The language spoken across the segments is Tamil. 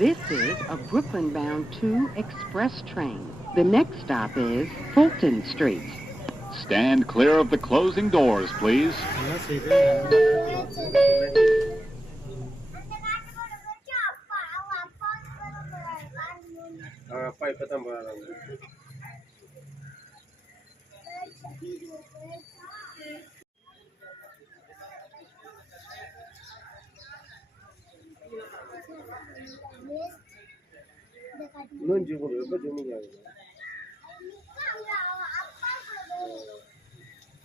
This is a Brooklyn-bound 2 express train. The next stop is Fulton Street. Stand clear of the closing doors, please.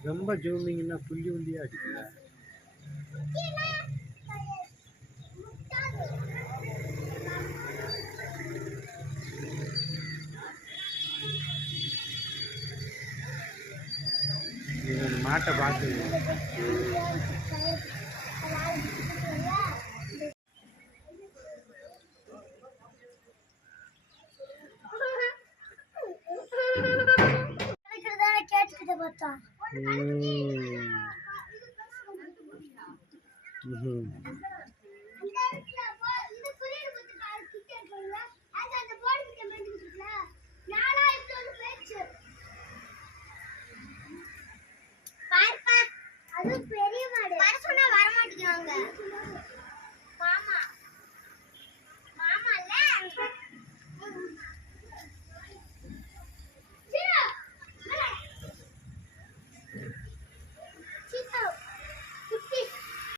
ரொம்ப ஜூமிங்னா புள்ளி புள்ளியா அடிக்கல. நீங்க மாட்டை பார்த்து பெரிய